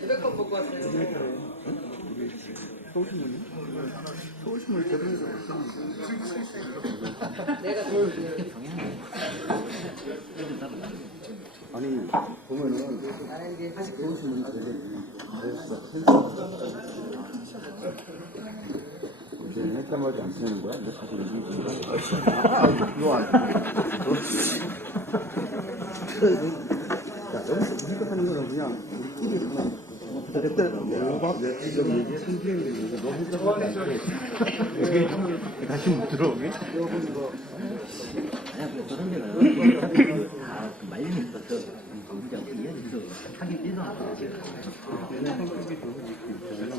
휴대폰 먹고 왔어요. 서울신문이? 서울신문이 대본에서 내가 아니 보면은 나는 이제 서울신문이 되게 헷갈리지 않는 거야? 근데 자꾸 얘기해 이거 안 야, 여기서 생각하는 거는 그냥 우리끼리 그냥 그때 오박 내적 얘기 생기는 얘기 너 생각하지 않고 여기 다시 못 들어오게? 아니야, 그런 데는 말리는 것도 진짜 이해해서 하기 뛰어나다. 얘네 성격이 좋은 게 있잖아.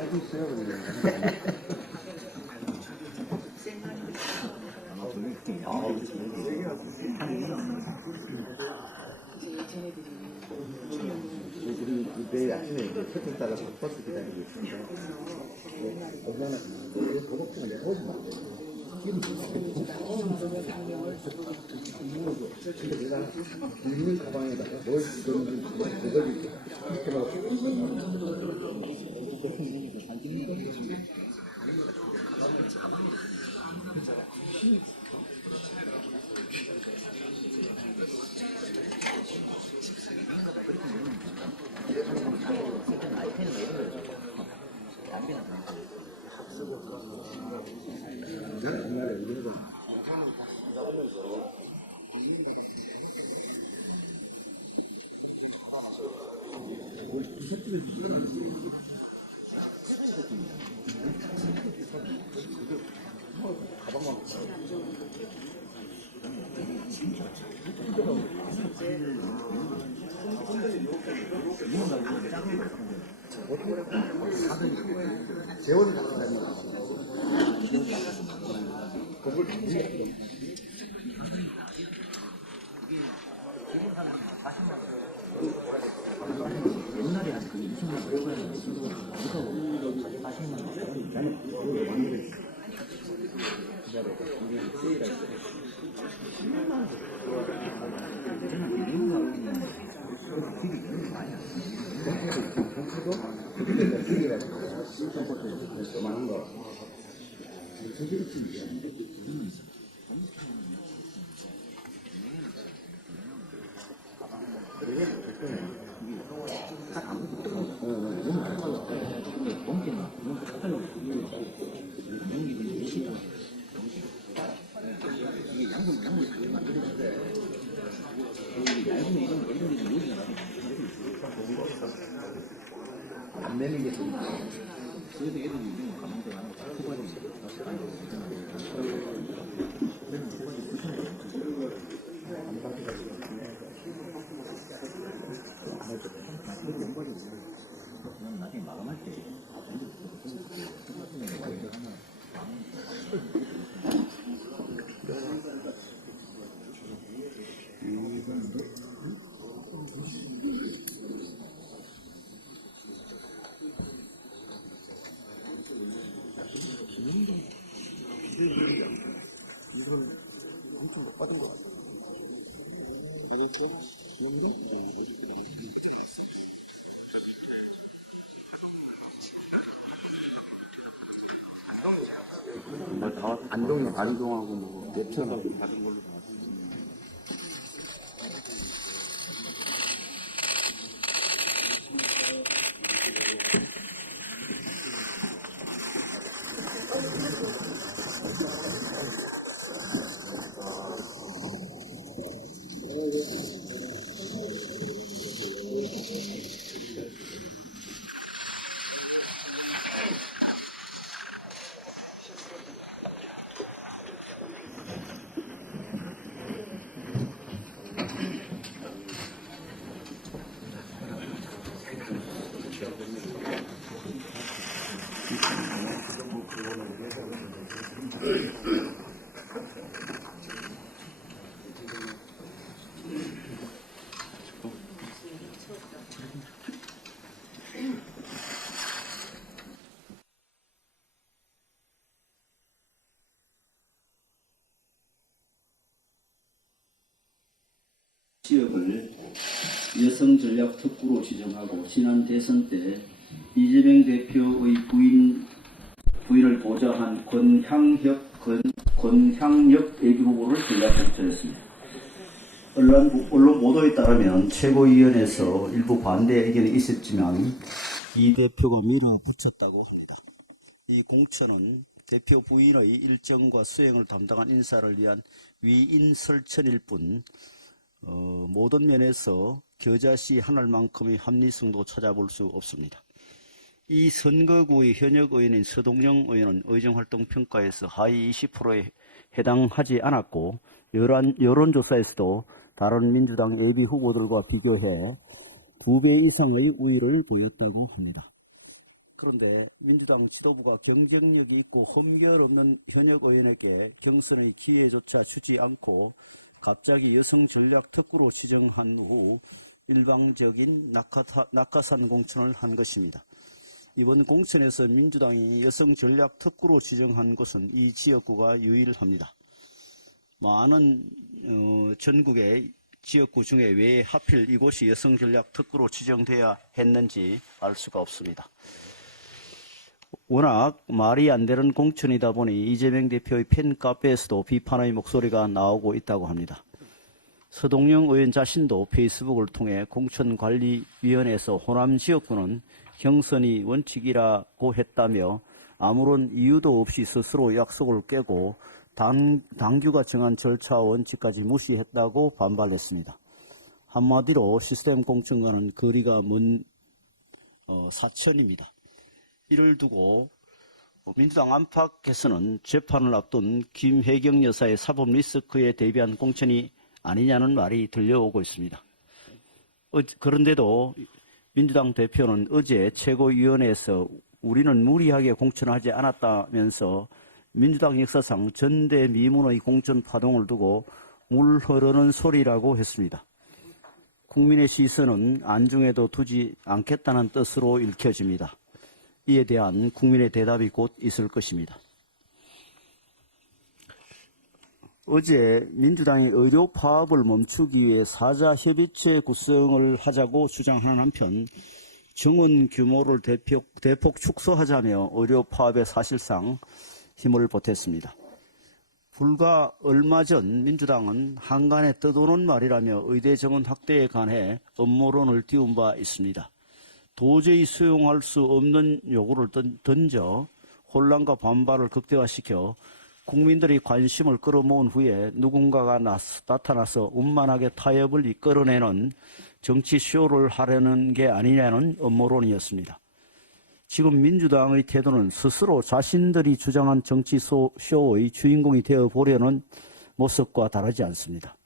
알고 있어요, 그러면. 아마 분명히 우리 내일 아침에 표정 따라서 버스 기다리고 있습니다. 얼마나 도덕증을 내가 오지 마. 근데 내가 있는 가방에다가 뭘 집었는지 그걸 이렇게 막 옛날에 이런 거 재원이 같은 다니는 거 그걸 옛날에 한 그 20년 전에 누가 40만 원 나는 그걸 완전히 기다려 우리 세일할 때 10만 원 저는 미국 가면 길이 너무 많이 공포도 그게 길이라고 더 많은 거 저게 길이야 안 내는 게 좋은 거야. 그래도 애들이 이런 가만히 가는 거 초반에 나중에 마감할 때 이건 엄청 못 받은 것 같아. 받았어? 뭔데? 어저께 나는 다 안동하고 뭐 예천하고 받은 걸로 나왔어. 지역을 여성 전략 특구로 지정하고 지난 대선 때 이재명 대표의 부인을 보좌한 권향엽 예비후보를 전략적절했습니다. 언론 보도에 따르면 최고위원회에서 일부 반대 의견이 있었지만 이 대표가 밀어붙였다고 합니다. 이 공천은 대표 부인의 일정과 수행을 담당한 인사를 위한 위인 설천일 뿐 모든 면에서 겨자씨 하늘만큼의 합리성도 찾아볼 수 없습니다. 이 선거구의 현역 의원인 서동영 의원은 의정활동 평가에서 하위 20%에 해당하지 않았고 여론조사에서도 다른 민주당 예비 후보들과 비교해 2배 이상의 우위를 보였다고 합니다. 그런데 민주당 지도부가 경쟁력이 있고 험결 없는 현역 의원에게 경선의 기회조차 주지 않고 갑자기 여성 전략 특구로 지정한 후 일방적인 낙하산 공천을 한 것입니다. 이번 공천에서 민주당이 여성 전략 특구로 지정한 곳은 이 지역구가 유일합니다. 많은 전국의 지역구 중에 왜 하필 이곳이 여성 전략 특구로 지정돼야 했는지 알 수가 없습니다. 워낙 말이 안 되는 공천이다 보니 이재명 대표의 팬카페에서도 비판의 목소리가 나오고 있다고 합니다. 서동영 의원 자신도 페이스북을 통해 공천관리위원회에서 호남 지역구는 경선이 원칙이라고 했다며 아무런 이유도 없이 스스로 약속을 깨고 당규가 정한 절차와 원칙까지 무시했다고 반발했습니다. 한마디로 시스템 공천과는 거리가 먼 사천입니다. 이를 두고 민주당 안팎에서는 재판을 앞둔 김혜경 여사의 사법 리스크에 대비한 공천이 아니냐는 말이 들려오고 있습니다. 그런데도 민주당 대표는 어제 최고위원회에서 우리는 무리하게 공천하지 않았다면서 민주당 역사상 전대미문의 공천 파동을 두고 물 흐르는 소리라고 했습니다. 국민의 시선은 안중에도 두지 않겠다는 뜻으로 읽혀집니다. 이에 대한 국민의 대답이 곧 있을 것입니다. 어제 민주당이 의료 파업을 멈추기 위해 사자협의체 구성을 하자고 주장하는 한편 정원 규모를 대폭 축소하자며 의료 파업에 사실상 힘을 보탰습니다. 불과 얼마 전 민주당은 한간에 떠도는 말이라며 의대 정원 확대에 관해 음모론을 띄운 바 있습니다. 도저히 수용할 수 없는 요구를 던져 혼란과 반발을 극대화시켜 국민들이 관심을 끌어모은 후에 누군가가 나타나서 운만하게 타협을 이끌어내는 정치 쇼를 하려는 게 아니냐는 음모론이었습니다. 지금 민주당의 태도는 스스로 자신들이 주장한 정치 쇼의 주인공이 되어보려는 모습과 다르지 않습니다.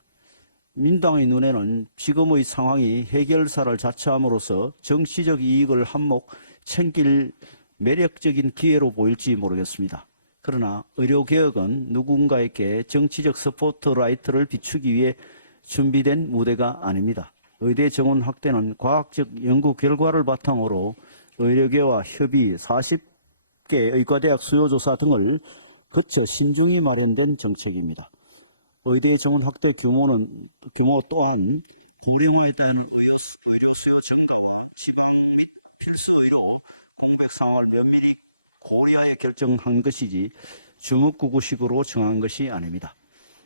민주당의 눈에는 지금의 상황이 해결사를 자처함으로써 정치적 이익을 한몫 챙길 매력적인 기회로 보일지 모르겠습니다. 그러나 의료개혁은 누군가에게 정치적 스포트라이트를 비추기 위해 준비된 무대가 아닙니다. 의대 정원 확대는 과학적 연구 결과를 바탕으로 의료계와 협의, 40개 의과대학 수요조사 등을 거쳐 신중히 마련된 정책입니다. 의대 정원 확대 규모 또한 고령화에 따른 의료 수요 증가와 지방 및 필수 의료 공백 상황을 면밀히 고려하여 결정한 것이지 주먹구구식으로 정한 것이 아닙니다.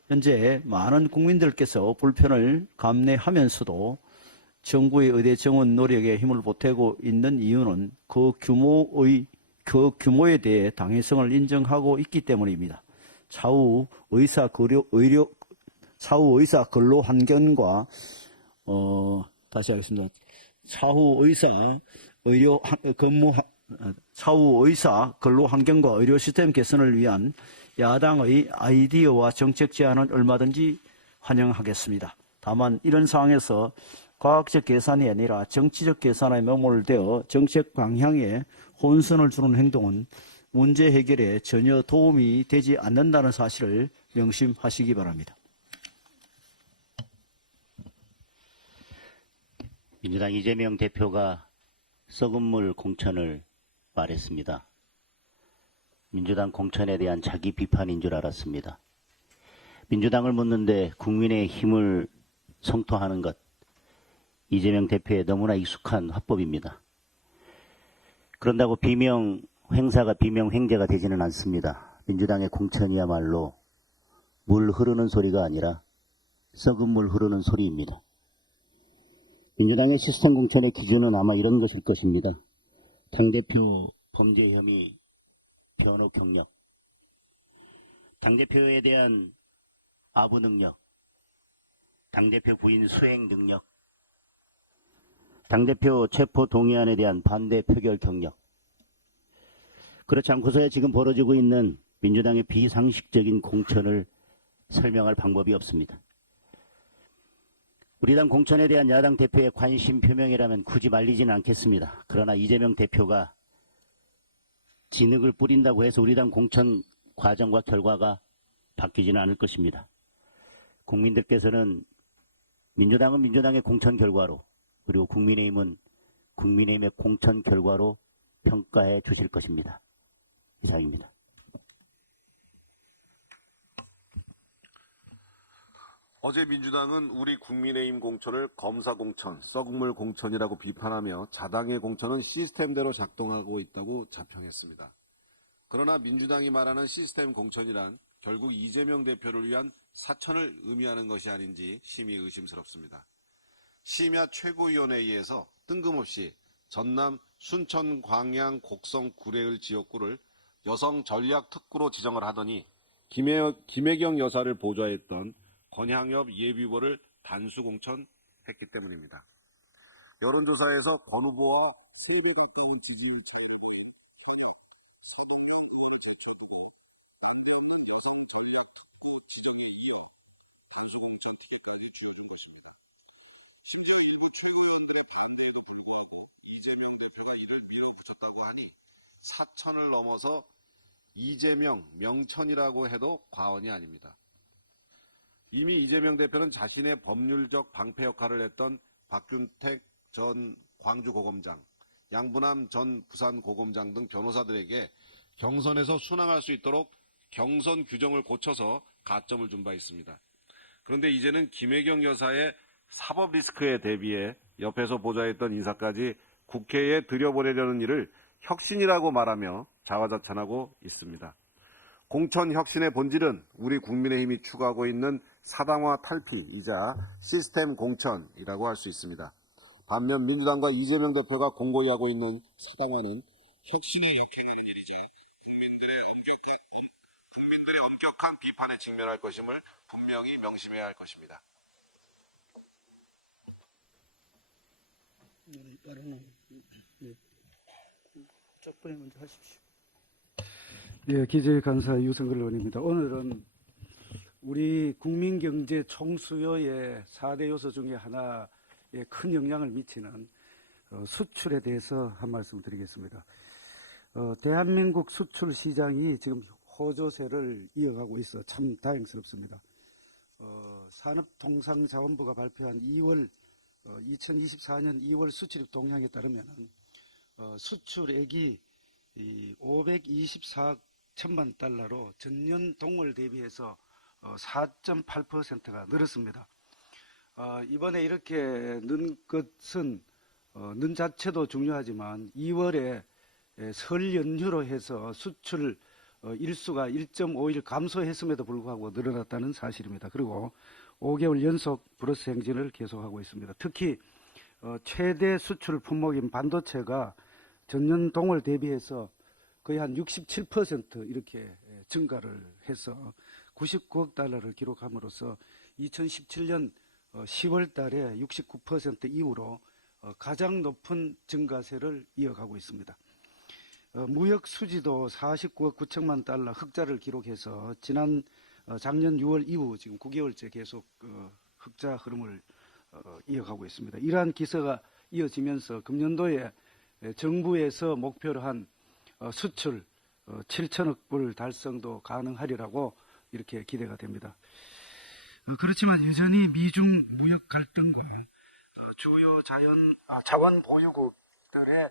현재 많은 국민들께서 불편을 감내하면서도 정부의 의대 정원 노력에 힘을 보태고 있는 이유는 그 규모에 대해 당위성을 인정하고 있기 때문입니다. 차후 의사 근로 환경과 차후 의사 근로 환경과 의료 시스템 개선을 위한 야당의 아이디어와 정책 제안은 얼마든지 환영하겠습니다. 다만 이런 상황에서 과학적 계산이 아니라 정치적 계산에 매몰되어 정책 방향에 혼선을 주는 행동은 문제 해결에 전혀 도움이 되지 않는다는 사실을 명심하시기 바랍니다. 민주당 이재명 대표가 썩은 물 공천을 말했습니다. 민주당 공천에 대한 자기 비판인 줄 알았습니다. 민주당을 묻는데 국민의 힘을 성토하는 것, 이재명 대표에 너무나 익숙한 화법입니다. 그런다고 비명 행사가 비명 횡재가 되지는 않습니다. 민주당의 공천이야말로 물 흐르는 소리가 아니라 썩은 물 흐르는 소리입니다. 민주당의 시스템 공천의 기준은 아마 이런 것일 것입니다. 당대표 범죄 혐의 변호 경력, 당대표에 대한 아부 능력, 당대표 부인 수행 능력, 당대표 체포 동의안에 대한 반대 표결 경력. 그렇지 않고서야 지금 벌어지고 있는 민주당의 비상식적인 공천을 설명할 방법이 없습니다. 우리 당 공천에 대한 야당 대표의 관심 표명이라면 굳이 말리지는 않겠습니다. 그러나 이재명 대표가 진흙을 뿌린다고 해서 우리 당 공천 과정과 결과가 바뀌지는 않을 것입니다. 국민들께서는 민주당은 민주당의 공천 결과로, 그리고 국민의힘은 국민의힘의 공천 결과로 평가해 주실 것입니다. 이상입니다. 어제 민주당은 우리 국민의힘 공천을 검사 공천, 썩물 공천이라고 비판하며 자당의 공천은 시스템대로 작동하고 있다고 자평했습니다. 그러나 민주당이 말하는 시스템 공천이란 결국 이재명 대표를 위한 사천을 의미하는 것이 아닌지 심히 의심스럽습니다. 심야 최고위원회의에서 뜬금없이 전남, 순천, 광양, 곡성, 구례을 지역구를 여성 전략 특구로 지정을 하더니 김혜경 여사를 보좌했던 권향엽 예비후보를 단수 공천했기 때문입니다. 여론조사에서 권 후보와 3배 가까운 지지율 차이를 여성 전략 특구 지정에 이어 단수 공천 티켓까지 주어진 것입니다. 심지어 일부 최고위원들의 반대에도 불구하고 이재명 대표가 이를 밀어붙였다고 하니 사천을 넘어서 이재명 명천이라고 해도 과언이 아닙니다. 이미 이재명 대표는 자신의 법률적 방패 역할을 했던 박균택 전 광주고검장, 양부남 전 부산고검장 등 변호사들에게 경선에서 순항할 수 있도록 경선 규정을 고쳐서 가점을 준 바 있습니다. 그런데 이제는 김혜경 여사의 사법 리스크에 대비해 옆에서 보좌했던 인사까지 국회에 들여보내려는 일을 혁신이라고 말하며 자화자찬하고 있습니다. 공천 혁신의 본질은 우리 국민의힘이 추구하고 있는 사당화 탈피이자 시스템 공천이라고 할 수 있습니다. 반면 민주당과 이재명 대표가 공고히 하고 있는 사당화는 혁신에 역행하는 일이자 국민들의 엄격한 비판에 직면할 것임을 분명히 명심해야 할 것입니다. 쪽분에 먼저 하십시오. 예, 기재간사 유성글 의원입니다. 오늘은 우리 국민경제 총수요의 4대 요소 중에 하나에 큰 영향을 미치는 수출에 대해서 한 말씀 드리겠습니다. 대한민국 수출 시장이 지금 호조세를 이어가고 있어 참 다행스럽습니다. 산업통상자원부가 발표한 2024년 2월 수출입 동향에 따르면 수출액이 524억 천만 달러로 전년 동월 대비해서 4.8%가 늘었습니다. 이번에 이렇게 는 것은 는 자체도 중요하지만 2월에 설 연휴로 해서 수출 일수가 1.5일 감소했음에도 불구하고 늘어났다는 사실입니다. 그리고 5개월 연속 플러스 행진을 계속하고 있습니다. 특히 최대 수출 품목인 반도체가 전년 동월 대비해서 거의 한 67% 이렇게 증가를 해서 99억 달러를 기록함으로써 2017년 10월 달에 69% 이후로 가장 높은 증가세를 이어가고 있습니다. 무역 수지도 49억 9천만 달러 흑자를 기록해서 작년 6월 이후 지금 9개월째 계속 흑자 흐름을 이어가고 있습니다. 이러한 기세가 이어지면서 금년도에 정부에서 목표로 한 수출 7천억 불 달성도 가능하리라고 이렇게 기대가 됩니다. 그렇지만 여전히 미중 무역 갈등과 주요 자원 보유국들의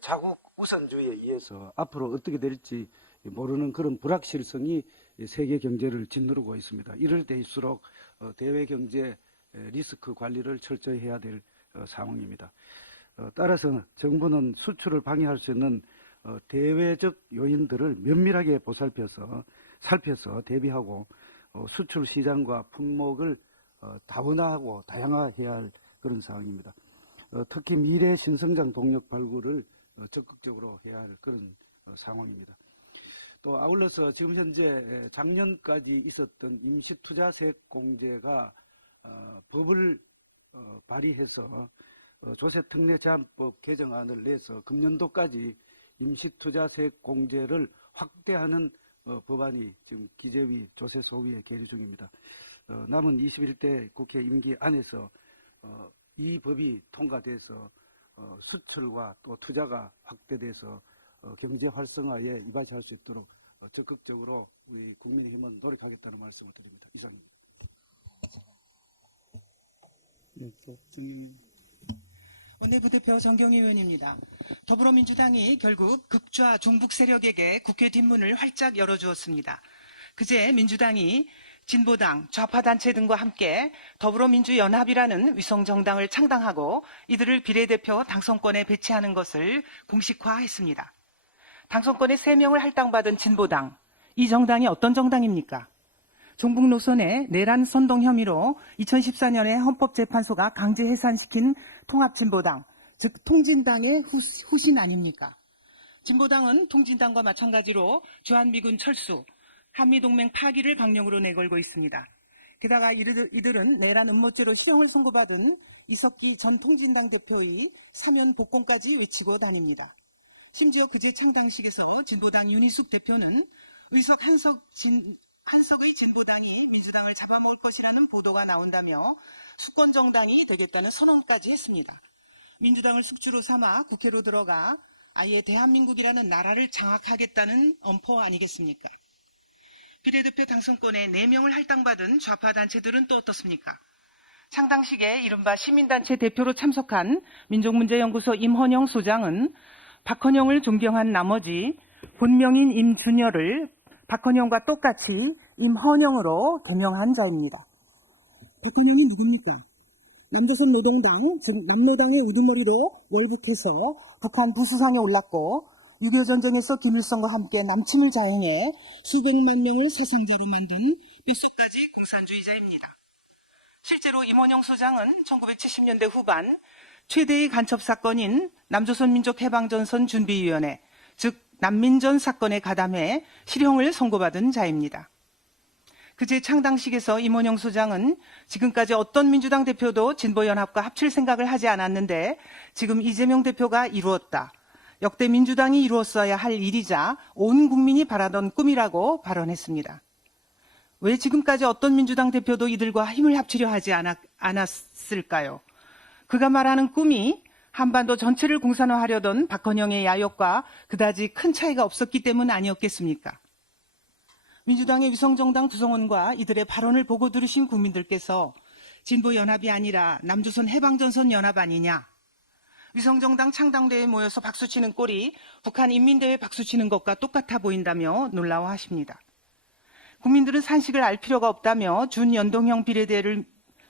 자국 우선주의에 의해서 앞으로 어떻게 될지 모르는 그런 불확실성이 세계 경제를 짓누르고 있습니다. 이럴 때일수록 대외 경제 리스크 관리를 철저히 해야 될 상황입니다. 따라서 정부는 수출을 방해할 수 있는 대외적 요인들을 면밀하게 살펴서 대비하고 수출 시장과 품목을 다문화하고 다양화해야 할 그런 상황입니다. 특히 미래 신성장 동력 발굴을 적극적으로 해야 할 그런 상황입니다. 또 아울러서 지금 현재 작년까지 있었던 임시투자세액 공제가 법을 발의해서 조세특례제한법 개정안을 내서 금년도까지 임시투자세액 공제를 확대하는 법안이 지금 기재위 조세소위에 계류 중입니다. 남은 21대 국회 임기 안에서 이 법이 통과돼서 수출과 또 투자가 확대돼서 경제 활성화에 이바지할 수 있도록 적극적으로 우리 국민의힘은 노력하겠다는 말씀을 드립니다. 이상입니다. 원내부대표 정경희 의원입니다. 더불어민주당이 결국 극좌 종북 세력에게 국회 뒷문을 활짝 열어주었습니다. 그제 민주당이 진보당, 좌파단체 등과 함께 더불어민주연합이라는 위성정당을 창당하고 이들을 비례대표 당선권에 배치하는 것을 공식화했습니다. 당선권에 3명을 할당받은 진보당, 이 정당이 어떤 정당입니까? 종북 노선의 내란 선동 혐의로 2014년에 헌법재판소가 강제 해산시킨 통합진보당, 즉 통진당의 후신 아닙니까? 진보당은 통진당과 마찬가지로 주한미군 철수, 한미동맹 파기를 강령으로 내걸고 있습니다. 게다가 이들은 내란 음모죄로 실형을 선고받은 이석기 전 통진당 대표의 사면 복권까지 외치고 다닙니다. 심지어 그제 창당식에서 진보당 윤희숙 대표는 의석 한석의 진보당이 민주당을 잡아먹을 것이라는 보도가 나온다며 수권정당이 되겠다는 선언까지 했습니다. 민주당을 숙주로 삼아 국회로 들어가 아예 대한민국이라는 나라를 장악하겠다는 엄포 아니겠습니까? 비례대표 당선권에 4명을 할당받은 좌파 단체들은 또 어떻습니까? 창당식에 이른바 시민단체 대표로 참석한 민족문제연구소 임헌영 소장은 박헌영을 존경한 나머지 본명인 임준열을 박헌영과 똑같이 임헌영으로 개명한 자입니다. 박헌영이 누굽니까? 남조선 노동당, 즉 남노당의 우두머리로 월북해서 북한 부수상에 올랐고 6.25 전쟁에서 김일성과 함께 남침을 자행해 수백만 명을 사상자로 만든 뼛속까지 공산주의자입니다. 실제로 임헌영 소장은 1970년대 후반 최대의 간첩 사건인 남조선민족해방전선 준비위원회, 즉 난민전 사건에 가담해 실형을 선고받은 자입니다. 그제 창당식에서 임헌영 소장은 지금까지 어떤 민주당 대표도 진보연합과 합칠 생각을 하지 않았는데 지금 이재명 대표가 이루었다. 역대 민주당이 이루었어야 할 일이자 온 국민이 바라던 꿈이라고 발언했습니다. 왜 지금까지 어떤 민주당 대표도 이들과 힘을 합치려 하지 않았을까요? 그가 말하는 꿈이 한반도 전체를 공산화하려던 박헌영의 야욕과 그다지 큰 차이가 없었기 때문 아니었겠습니까? 민주당의 위성정당 구성원과 이들의 발언을 보고 들으신 국민들께서 진보연합이 아니라 남조선 해방전선 연합 아니냐? 위성정당 창당대회에 모여서 박수치는 꼴이 북한 인민대회 박수치는 것과 똑같아 보인다며 놀라워하십니다. 국민들은 산식을 알 필요가 없다며 준연동형 비례대회를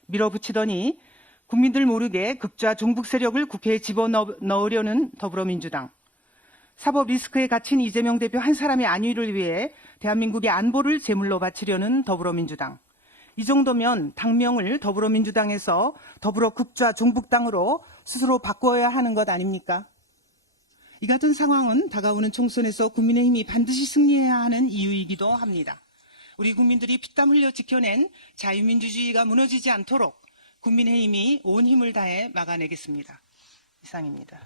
밀어붙이더니 국민들 모르게 극좌 종북 세력을 국회에 집어넣으려는 더불어민주당. 사법 리스크에 갇힌 이재명 대표 한 사람의 안위를 위해 대한민국의 안보를 제물로 바치려는 더불어민주당. 이 정도면 당명을 더불어민주당에서 더불어 극좌 종북당으로 스스로 바꿔야 하는 것 아닙니까? 이 같은 상황은 다가오는 총선에서 국민의힘이 반드시 승리해야 하는 이유이기도 합니다. 우리 국민들이 피땀 흘려 지켜낸 자유민주주의가 무너지지 않도록 국민의힘이 온 힘을 다해 막아내겠습니다. 이상입니다.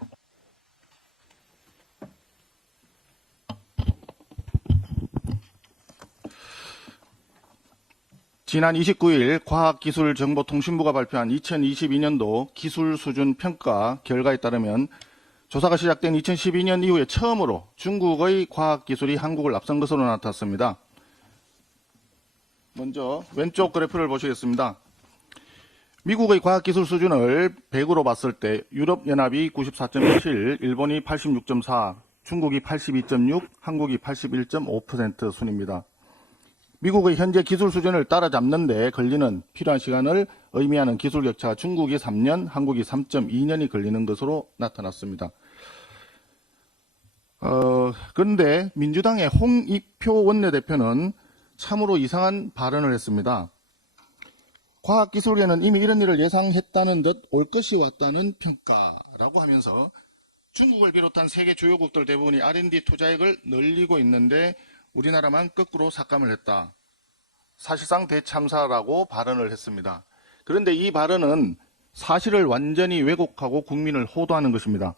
지난 29일 과학기술정보통신부가 발표한 2022년도 기술수준평가 결과에 따르면 조사가 시작된 2012년 이후에 처음으로 중국의 과학기술이 한국을 앞선 것으로 나타났습니다. 먼저 왼쪽 그래프를 보시겠습니다. 미국의 과학기술 수준을 100으로 봤을 때 유럽연합이 94.7, 일본이 86.4, 중국이 82.6, 한국이 81.5% 순입니다. 미국의 현재 기술 수준을 따라잡는 데 걸리는 필요한 시간을 의미하는 기술 격차가 중국이 3년, 한국이 3.2년이 걸리는 것으로 나타났습니다. 그런데 민주당의 홍익표 원내대표는 참으로 이상한 발언을 했습니다. 과학기술계는 이미 이런 일을 예상했다는 듯 올 것이 왔다는 평가라고 하면서 중국을 비롯한 세계 주요국들 대부분이 R&D 투자액을 늘리고 있는데 우리나라만 거꾸로 삭감을 했다. 사실상 대참사라고 발언을 했습니다. 그런데 이 발언은 사실을 완전히 왜곡하고 국민을 호도하는 것입니다.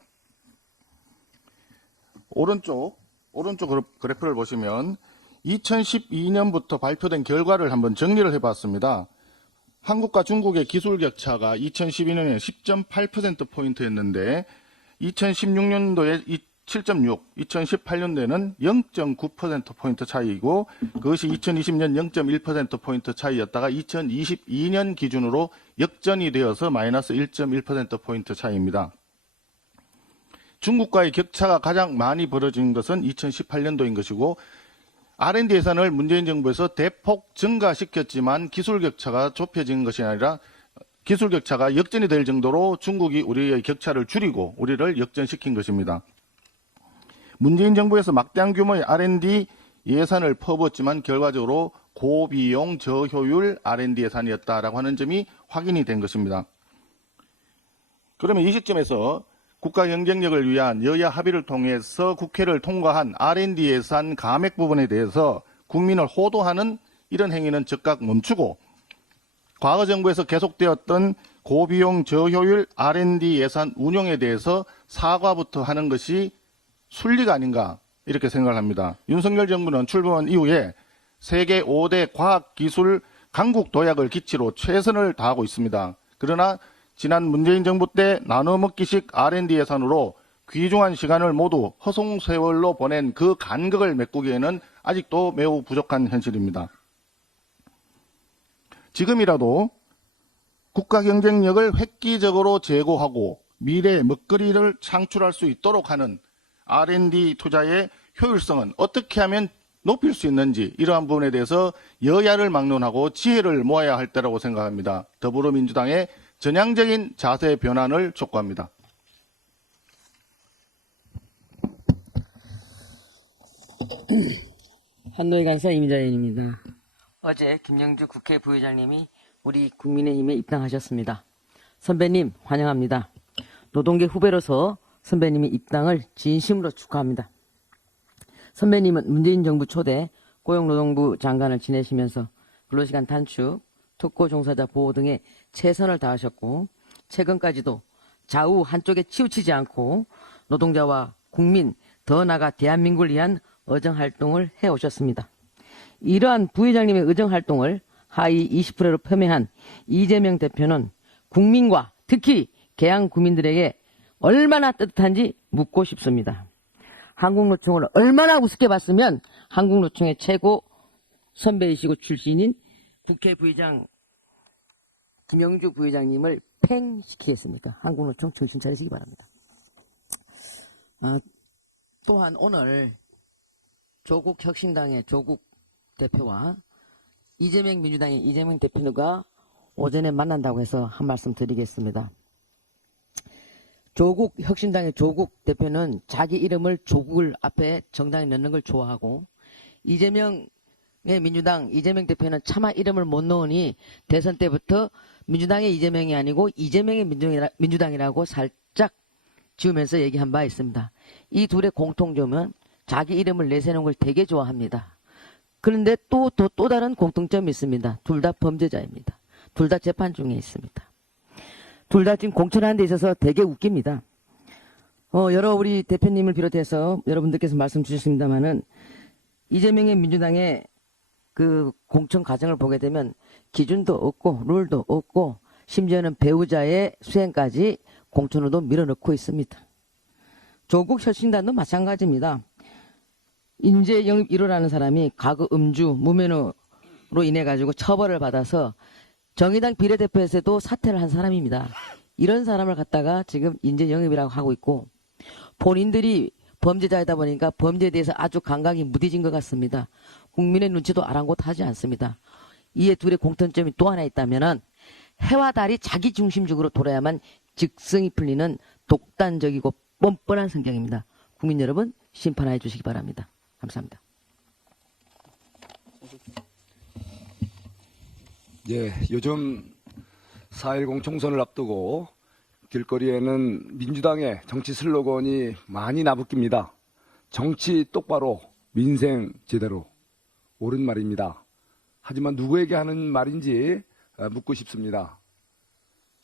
오른쪽 그래프를 보시면 2012년부터 발표된 결과를 한번 정리를 해봤습니다. 한국과 중국의 기술 격차가 2012년에 10.8%포인트였는데 2016년도에 7.6, 2018년도에는 0.9%포인트 차이이고 그것이 2020년 0.1%포인트 차이였다가 2022년 기준으로 역전이 되어서 마이너스 1.1%포인트 차이입니다. 중국과의 격차가 가장 많이 벌어진 것은 2018년도인 것이고 R&D 예산을 문재인 정부에서 대폭 증가시켰지만 기술 격차가 좁혀진 것이 아니라 기술 격차가 역전이 될 정도로 중국이 우리의 격차를 줄이고 우리를 역전시킨 것입니다. 문재인 정부에서 막대한 규모의 R&D 예산을 퍼부었지만 결과적으로 고비용 저효율 R&D 예산이었다라고 하는 점이 확인이 된 것입니다. 그러면 이 시점에서 국가 경쟁력을 위한 여야 합의를 통해서 국회를 통과한 R&D 예산 감액 부분에 대해서 국민을 호도하는 이런 행위는 즉각 멈추고 과거 정부에서 계속되었던 고비용 저효율 R&D 예산 운용에 대해서 사과부터 하는 것이 순리가 아닌가 이렇게 생각을 합니다. 윤석열 정부는 출범한 이후에 세계 5대 과학기술 강국 도약을 기치로 최선을 다하고 있습니다. 그러나 지난 문재인 정부 때 나눠먹기식 R&D 예산으로 귀중한 시간을 모두 허송세월로 보낸 그 간극을 메꾸기에는 아직도 매우 부족한 현실입니다. 지금이라도 국가 경쟁력을 획기적으로 제고하고 미래의 먹거리를 창출할 수 있도록 하는 R&D 투자의 효율성은 어떻게 하면 높일 수 있는지 이러한 부분에 대해서 여야를 막론하고 지혜를 모아야 할 때라고 생각합니다. 더불어민주당의 전향적인 자세 변환을 촉구합니다. 한노희 간사 이민자 의원입니다. 어제 김영주 국회 부의장님이 우리 국민의힘에 입당하셨습니다. 선배님 환영합니다. 노동계 후배로서 선배님의 입당을 진심으로 축하합니다. 선배님은 문재인 정부 초대 고용노동부 장관을 지내시면서 근로시간 단축, 특고 종사자 보호 등에 최선을 다하셨고 최근까지도 좌우 한쪽에 치우치지 않고 노동자와 국민, 더 나아가 대한민국을 위한 의정활동을 해오셨습니다. 이러한 부회장님의 의정활동을 하위 20%로 폄훼한 이재명 대표는 국민과 특히 개항 국민들에게 얼마나 뜨뜻한지 묻고 싶습니다. 한국노총을 얼마나 우습게 봤으면 한국노총의 최고 선배이시고 출신인 국회 부의장 김영주 부의장님을 팽시키겠습니까? 한국노총 정신 차리시기 바랍니다. 또한 오늘 조국 혁신당의 조국 대표와 이재명 민주당의 이재명 대표가 오전에 만난다고 해서 한 말씀 드리겠습니다. 조국 혁신당의 조국 대표는 자기 이름을 조국을 앞에 정당에 넣는 걸 좋아하고 이재명의 민주당 이재명 대표는 차마 이름을 못 넣으니 대선 때부터 민주당의 이재명이 아니고 이재명의 민주당이라고 살짝 지우면서 얘기한 바 있습니다. 이 둘의 공통점은 자기 이름을 내세우는 걸 되게 좋아합니다. 그런데 또 다른 공통점이 있습니다. 둘 다 범죄자입니다. 둘 다 재판 중에 있습니다. 둘 다 지금 공천하는 데 있어서 되게 웃깁니다. 여러 우리 대표님을 비롯해서 여러분들께서 말씀 주셨습니다만은 이재명의 민주당의 그 공천 과정을 보게 되면 기준도 없고 룰도 없고 심지어는 배우자의 수행까지 공천으로 밀어넣고 있습니다. 조국 혁신단도 마찬가지입니다. 인재 영입 1호라는 사람이 과거 음주, 무면허로 인해 가지고 처벌을 받아서 정의당 비례대표에서도 사퇴를 한 사람입니다. 이런 사람을 갖다가 지금 인재 영입이라고 하고 있고 본인들이 범죄자이다 보니까 범죄에 대해서 아주 감각이 무뎌진 것 같습니다. 국민의 눈치도 아랑곳하지 않습니다. 이에 둘의 공통점이 또 하나 있다면은 해와 달이 자기 중심적으로 돌아야만 직성이 풀리는 독단적이고 뻔뻔한 성격입니다. 국민 여러분 심판하여 주시기 바랍니다. 감사합니다. 예, 요즘 4.10 총선을 앞두고 길거리에는 민주당의 정치 슬로건이 많이 나부낍니다. 정치 똑바로, 민생 제대로. 옳은 말입니다. 하지만 누구에게 하는 말인지 묻고 싶습니다.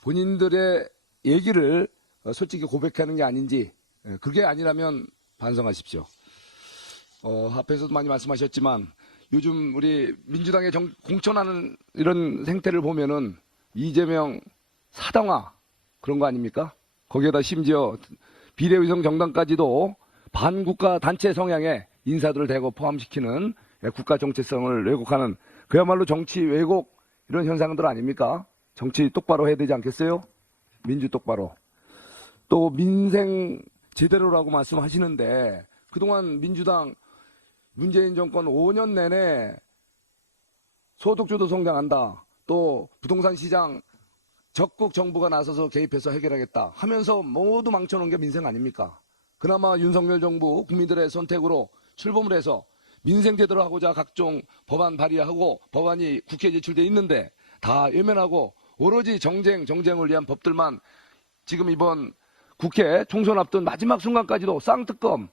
본인들의 얘기를 솔직히 고백하는 게 아닌지, 그게 아니라면 반성하십시오. 앞에서도 많이 말씀하셨지만 요즘 우리 민주당의 공천하는 이런 생태를 보면은 이재명 사당화 그런 거 아닙니까? 거기에다 심지어 비례의정 정당까지도 반국가 단체 성향의 인사들을 대거 포함시키는 국가 정체성을 왜곡하는 그야말로 정치 왜곡 이런 현상들 아닙니까? 정치 똑바로 해야 되지 않겠어요? 민주 똑바로. 또 민생 제대로라고 말씀하시는데 그동안 민주당 문재인 정권 5년 내내 소득주도 성장한다. 또 부동산 시장 적극 정부가 나서서 개입해서 해결하겠다 하면서 모두 망쳐놓은 게 민생 아닙니까? 그나마 윤석열 정부 국민들의 선택으로 출범을 해서 민생 제대로 하고자 각종 법안 발의하고 법안이 국회에 제출돼 있는데 다 외면하고 오로지 정쟁을 위한 법들만 지금 이번 국회 총선 앞둔 마지막 순간까지도 쌍특검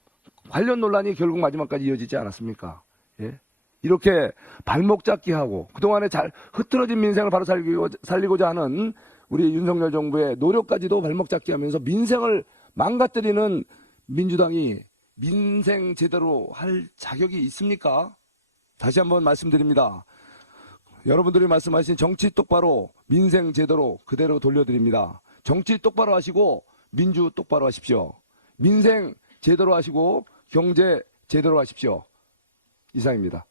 관련 논란이 결국 마지막까지 이어지지 않았습니까? 예? 이렇게 발목 잡기 하고 그동안에 잘 흐트러진 민생을 바로 살리고자 하는 우리 윤석열 정부의 노력까지도 발목 잡기 하면서 민생을 망가뜨리는 민주당이 민생 제대로 할 자격이 있습니까? 다시 한번 말씀드립니다. 여러분들이 말씀하신 정치 똑바로 민생 제대로 그대로 돌려드립니다. 정치 똑바로 하시고 민주 똑바로 하십시오. 민생 제대로 하시고 경제 제대로 하십시오. 이상입니다.